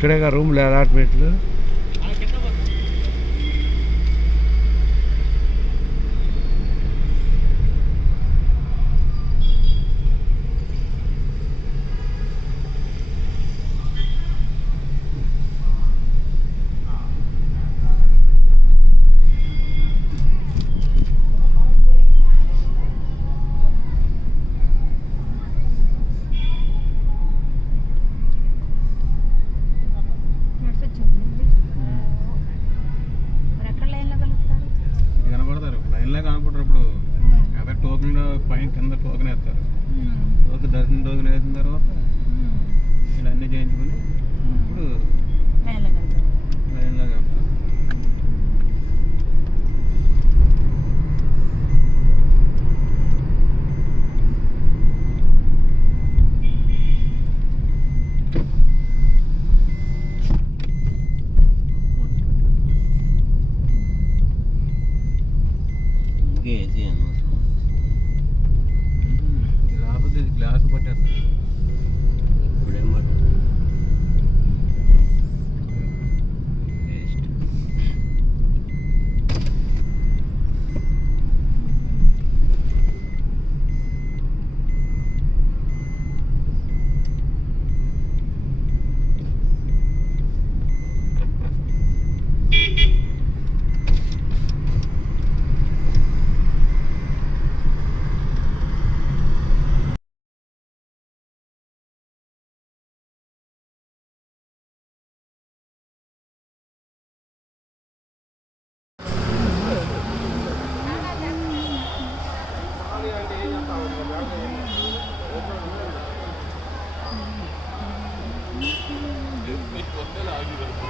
ఇక్కడేగా రూమ్లు అలాట్మెంట్లు. కనపడేటప్పుడు అదే టోకెన్ పైన కింద టోకెన్ వేస్తారు. దర్శనం టోకెన్ వేసిన తర్వాత ఇలా అన్నీ చేయించుకొని ఇప్పుడు లైన్లో వెళ్తారు. లేకపోతే గ్లాస్ పట్టేస్తారు. ఇప్పుడేం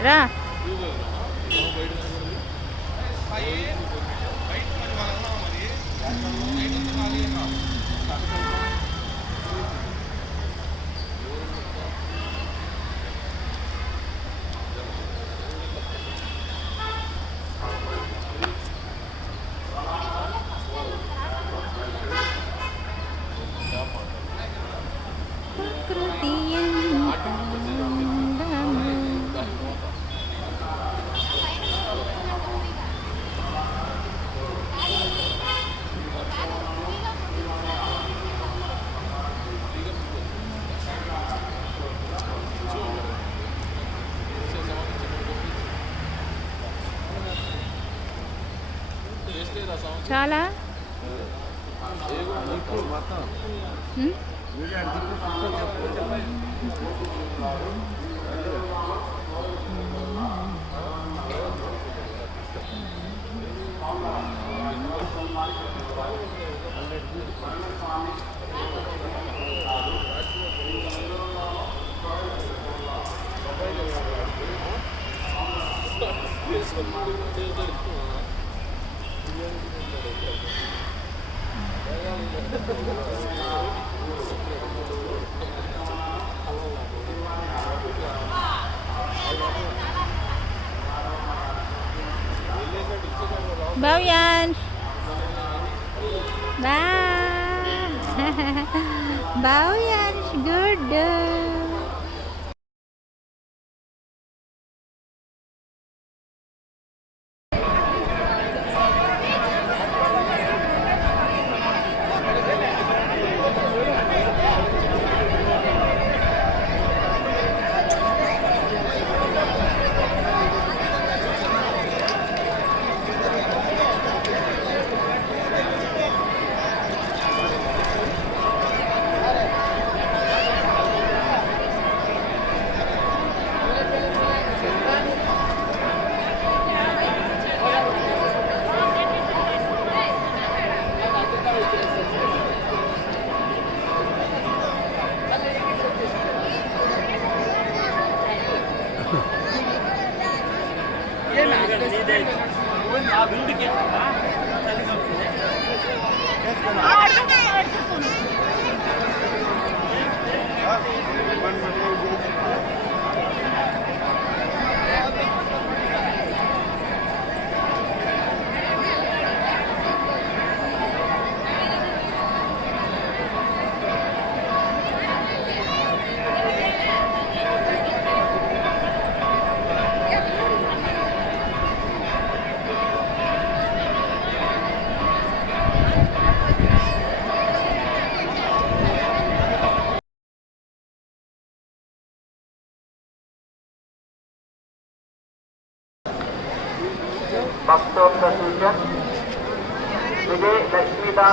రా చాలా Bawian. Bawian is good.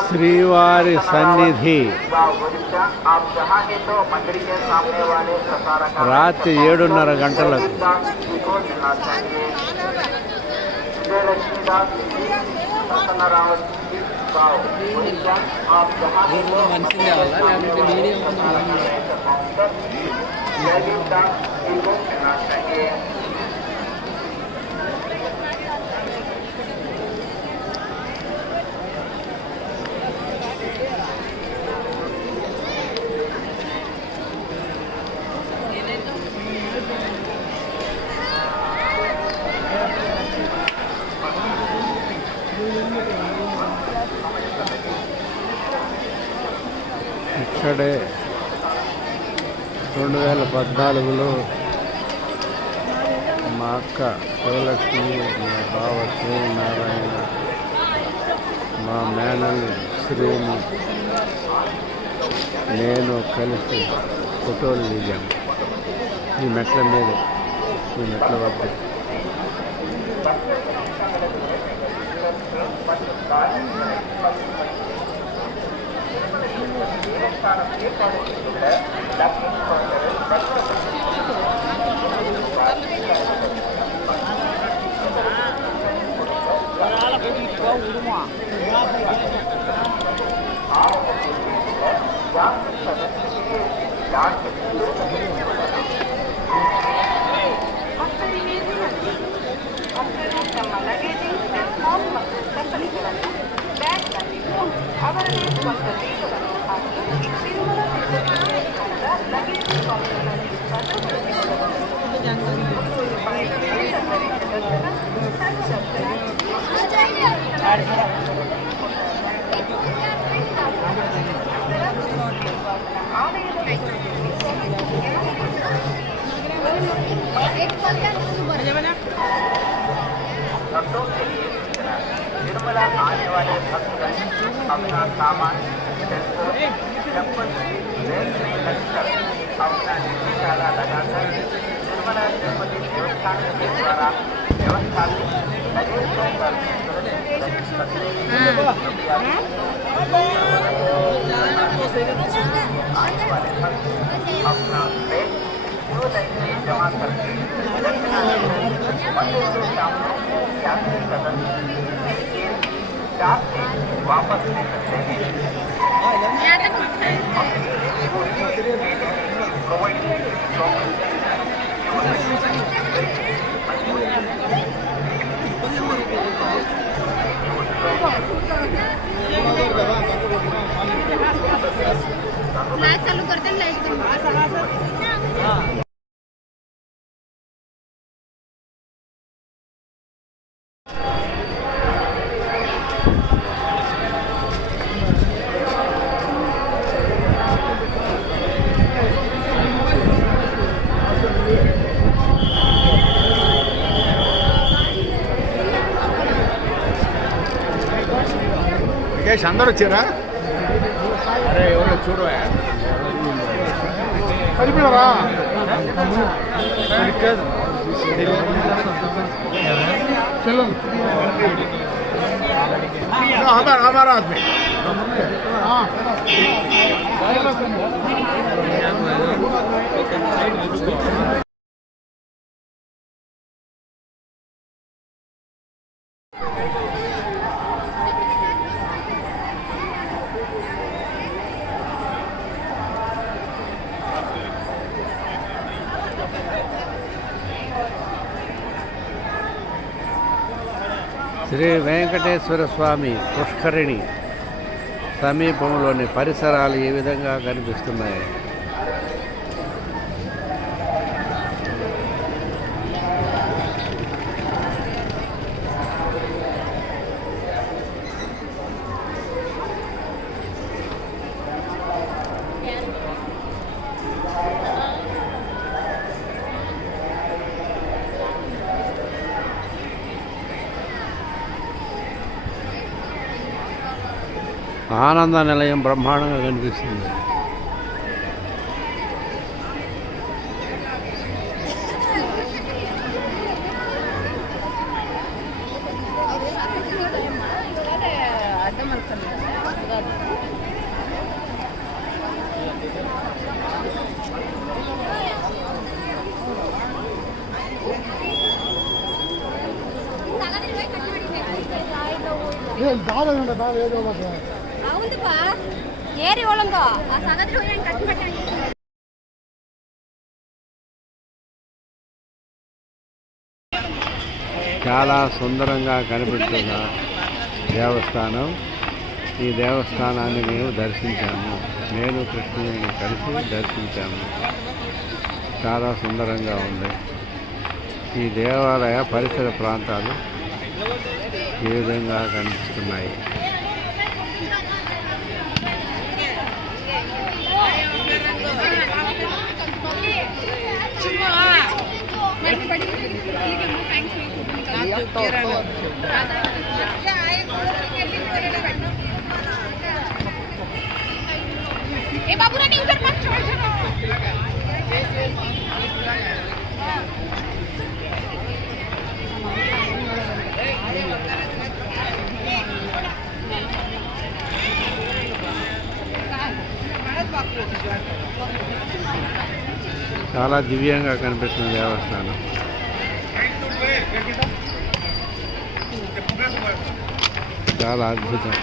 శ్రీవారి సన్నిధి రాత్రి 7:30 గంటలకు ఇక్కడే 2014లో మా అక్క శివలక్ష్మి, మా బావ శ్రీనారాయణ, మా మేనల్ని శ్రీని, నేను కలిసి ఫోటోలు దిగాము ఈ మెట్ల మీద, ఈ మెట్ల వద్ద. निर्मला आने वाले भक्त अपना सामान अपना निशाला लगाकर निर्मला तिरुपति देवस्थान के द्वारा व्यवस्थापित लगेजों पर आने वाले भक्त अपना बैग दो लाइन में जमा करके मंदिर के सामने यात्री सदन से वापस ले सकते हैं। लाइट चालू करते हैं, लाइट అందరూ వచ్చారా? అరే ఎవరో చూడవా కలిపినరా चलो हमारा आदमी हाँ శ్రీ వెంకటేశ్వర స్వామి పుష్కరిణి సమీపంలోని పరిసరాలు ఈ విధంగా కనిపిస్తున్నాయి. ఆనంద నిలయం బ్రహ్మాండంగా కనిపిస్తుంది. అవునుపా ఏరి ఒళ్ళంగో ఆ సంగతి ఏం కష్టపడ్డాను. చాలా సుందరంగా కనిపిస్తున్న దేవస్థానం. ఈ దేవస్థానాన్ని మేము దర్శించాము. నేను కృష్ణుని కలిసి దర్శించాము. చాలా సుందరంగా ఉంది. ఈ దేవాలయ పరిసర ప్రాంతాలు ఈ విధంగా కనిపిస్తున్నాయి. ए बाबू रानी उधर मत छोड़ చాలా దివ్యంగా కనిపిస్తున్న దేవస్థానం. చాలా అద్భుతం.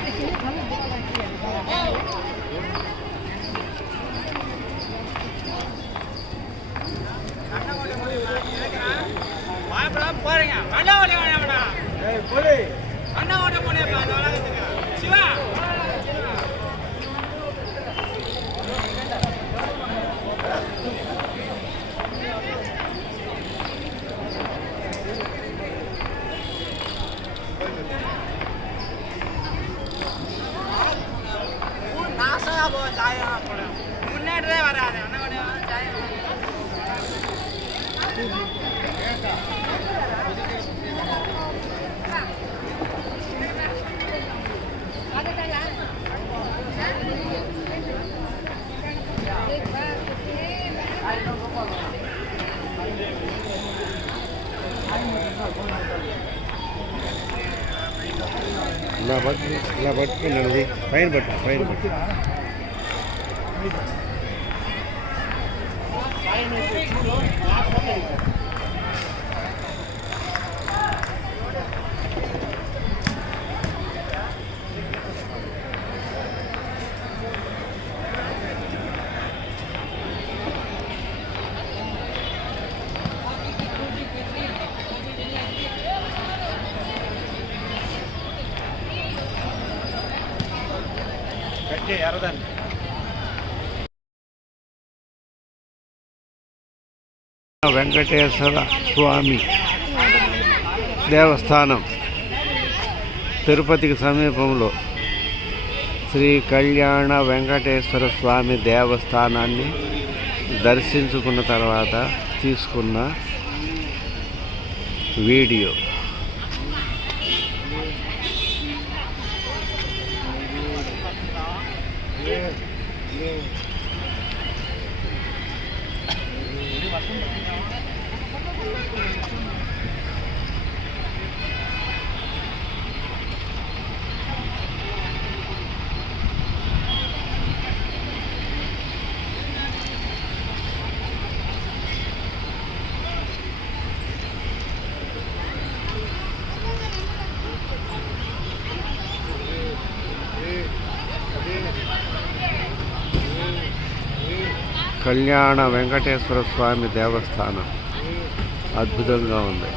ఇలా పట్టుకున్నాను. పైన పట్టు. వెంకటేశ్వర స్వామి దేవస్థానం తిరుపతికి సమీపంలో శ్రీ కళ్యాణ వెంకటేశ్వర స్వామి దేవస్థానాన్ని దర్శించుకున్న తర్వాత తీసుకున్న వీడియో. కళ్యాణ వెంకటేశ్వర స్వామి దేవస్థానం అద్భుతంగా ఉంది.